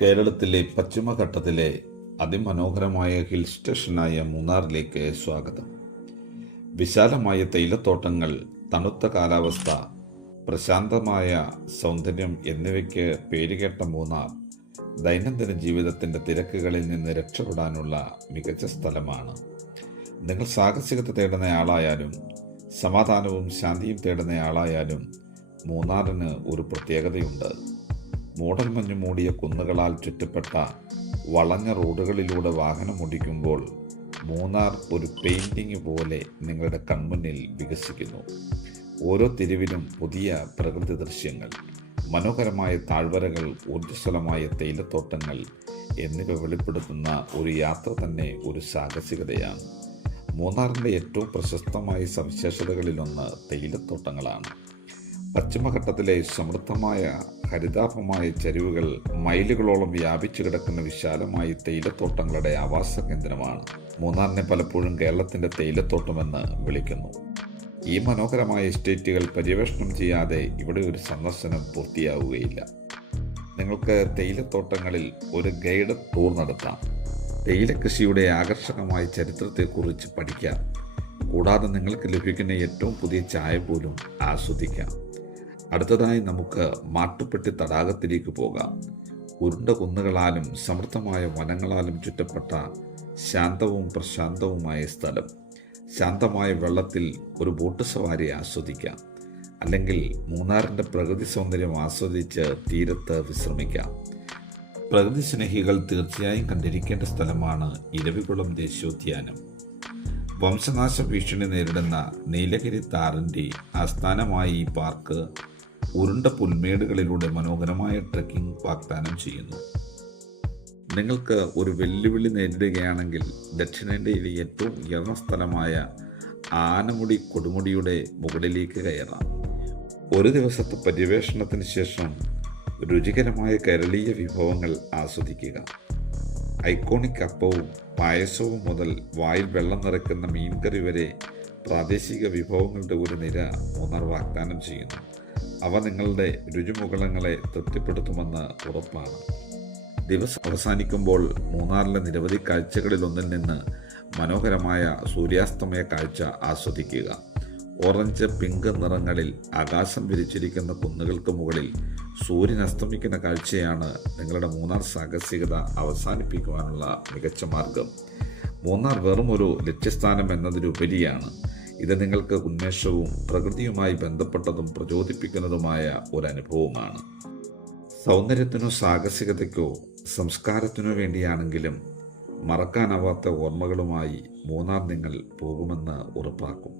കേരളത്തിലെ പശ്ചിമഘട്ടത്തിലെ അതിമനോഹരമായ ഹിൽ സ്റ്റേഷനായ മൂന്നാറിലേക്ക് സ്വാഗതം. വിശാലമായ തേയിലത്തോട്ടങ്ങൾ, തണുത്ത കാലാവസ്ഥ, പ്രശാന്തമായ സൗന്ദര്യം എന്നിവയ്ക്ക് പേരുകേട്ട മൂന്നാർ ദൈനംദിന ജീവിതത്തിൻ്റെ തിരക്കുകളിൽ നിന്ന് രക്ഷപ്പെടാനുള്ള മികച്ച സ്ഥലമാണ്. നിങ്ങൾ സാഹസികത തേടുന്നയാളായാലും സമാധാനവും ശാന്തിയും തേടുന്നയാളായാലും മൂന്നാറിന് ഒരു പ്രത്യേകതയുണ്ട്. മൂടൽമഞ്ഞ് മൂടിയ കുന്നുകളാൽ ചുറ്റപ്പെട്ട വളഞ്ഞ റോഡുകളിലൂടെ വാഹനമോടിക്കുമ്പോൾ മൂന്നാർ ഒരു പെയിൻറ്റിങ് പോലെ നിങ്ങളുടെ കൺമുന്നിൽ വികസിക്കുന്നു. ഓരോ തെരുവിലും പുതിയ പ്രകൃതി ദൃശ്യങ്ങൾ, മനോഹരമായ താഴ്വരകൾ, ഊർജ്ജസ്വലമായ തേയിലത്തോട്ടങ്ങൾ എന്നിവ വെളിപ്പെടുത്തുന്ന ഒരു യാത്ര തന്നെ ഒരു സാഹസികതയാണ്. മൂന്നാറിൻ്റെ ഏറ്റവും പ്രശസ്തമായ സവിശേഷതകളിലൊന്ന് തേയിലത്തോട്ടങ്ങളാണ്. പശ്ചിമഘട്ടത്തിലെ സമൃദ്ധമായ ഹരിതാഭമായ ചരിവുകൾ മൈലുകളോളം വ്യാപിച്ചു കിടക്കുന്ന വിശാലമായ തേയിലത്തോട്ടങ്ങളുടെ ആവാസ കേന്ദ്രമാണ്. മൂന്നാറിനെ പലപ്പോഴും കേരളത്തിൻ്റെ തേയിലത്തോട്ടമെന്ന് വിളിക്കുന്നു. ഈ മനോഹരമായ എസ്റ്റേറ്റുകൾ പര്യവേഷണം ചെയ്യാതെ ഇവിടെ ഒരു സന്ദർശനം പൂർത്തിയാവുകയില്ല. നിങ്ങൾക്ക് തേയിലത്തോട്ടങ്ങളിൽ ഒരു ഗൈഡ് ടൂർ നടത്താം. തേയില കൃഷിയുടെ ആകർഷകമായ ചരിത്രത്തെക്കുറിച്ച് പഠിക്കാം. കൂടാതെ നിങ്ങൾക്ക് ലഭിക്കുന്ന ഏറ്റവും പുതിയ ചായ പോലും ആസ്വദിക്കാം. അടുത്തതായി നമുക്ക് മാട്ടുപ്പെട്ടി തടാകത്തിലേക്ക് പോകാം. ഉരുണ്ട കുന്നുകളാലും സമൃദ്ധമായ വനങ്ങളാലും ചുറ്റപ്പെട്ട ശാന്തവും പ്രശാന്തവുമായ സ്ഥലം. ശാന്തമായ വെള്ളത്തിൽ ഒരു ബോട്ട് സവാരി ആസ്വദിക്കാം. അല്ലെങ്കിൽ മൂന്നാറിൻ്റെ പ്രകൃതി സൗന്ദര്യം ആസ്വദിച്ച് തീരത്ത് വിശ്രമിക്കാം. പ്രകൃതി സ്നേഹികൾ തീർച്ചയായും കണ്ടിരിക്കേണ്ട സ്ഥലമാണ് ഇരവികുളം ദേശീയോദ്യാനം. വംശനാശ ഭീഷണി നേരിടുന്ന നീലഗിരി താറിൻ്റെ ആസ്ഥാനമായ ഈ പാർക്ക് ഉരുണ്ട പുൽമേടുകളിലൂടെ മനോഹരമായ ട്രെക്കിംഗ് വാഗ്ദാനം ചെയ്യുന്നു. നിങ്ങൾക്ക് ഒരു വെല്ലുവിളി നേരിടുകയാണെങ്കിൽ ദക്ഷിണേന്ത്യയിലെ ഏറ്റവും ഉയർന്ന സ്ഥലമായ ആനമുടി കൊടുമുടിയുടെ മുകളിലേക്ക് കയറാം. ഒരു ദിവസത്തെ പര്യവേഷണത്തിന് ശേഷം രുചികരമായ കേരളീയ വിഭവങ്ങൾ ആസ്വദിക്കുക. ഐക്കോണിക് അപ്പവും പായസവും മുതൽ വായിൽ വെള്ളം നിറയ്ക്കുന്ന മീൻകറി വരെ പ്രാദേശിക വിഭവങ്ങളുടെ ഒരു നിര മൂന്നാർ വാഗ്ദാനം ചെയ്യുന്നു. അവ നിങ്ങളുടെ രുചിമുകളങ്ങളെ തൃപ്തിപ്പെടുത്തുമെന്ന് ഉറപ്പാണ്. ദിവസം അവസാനിക്കുമ്പോൾ മൂന്നാറിലെ നിരവധി കാഴ്ചകളിലൊന്നിൽ നിന്ന് മനോഹരമായ സൂര്യാസ്തമയ കാഴ്ച ആസ്വദിക്കുക. ഓറഞ്ച്, പിങ്ക് നിറങ്ങളിൽ ആകാശം വിരിച്ചിരിക്കുന്ന കുന്നുകൾക്ക് മുകളിൽ സൂര്യൻ അസ്തമിക്കുന്ന കാഴ്ചയാണ് നിങ്ങളുടെ മൂന്നാർ സാഹസികത അവസാനിപ്പിക്കുവാനുള്ള മികച്ച മാർഗം. മൂന്നാർ വെറും ഒരു ലക്ഷ്യസ്ഥാനം എന്നതിലുപരിയാണ്. ഇത് നിങ്ങൾക്ക് ഉന്മേഷവും പ്രകൃതിയുമായി ബന്ധപ്പെട്ടതും പ്രചോദിപ്പിക്കുന്നതുമായ ഒരു അനുഭവമാണ്. സൗന്ദര്യത്തിനോ സാഹസികതയ്ക്കോ സംസ്കാരത്തിനോ വേണ്ടിയാണെങ്കിലും മറക്കാനാവാത്ത ഓർമ്മകളുമായി മൂന്നാർ നിങ്ങൾ പോകുമെന്ന് ഉറപ്പാക്കും.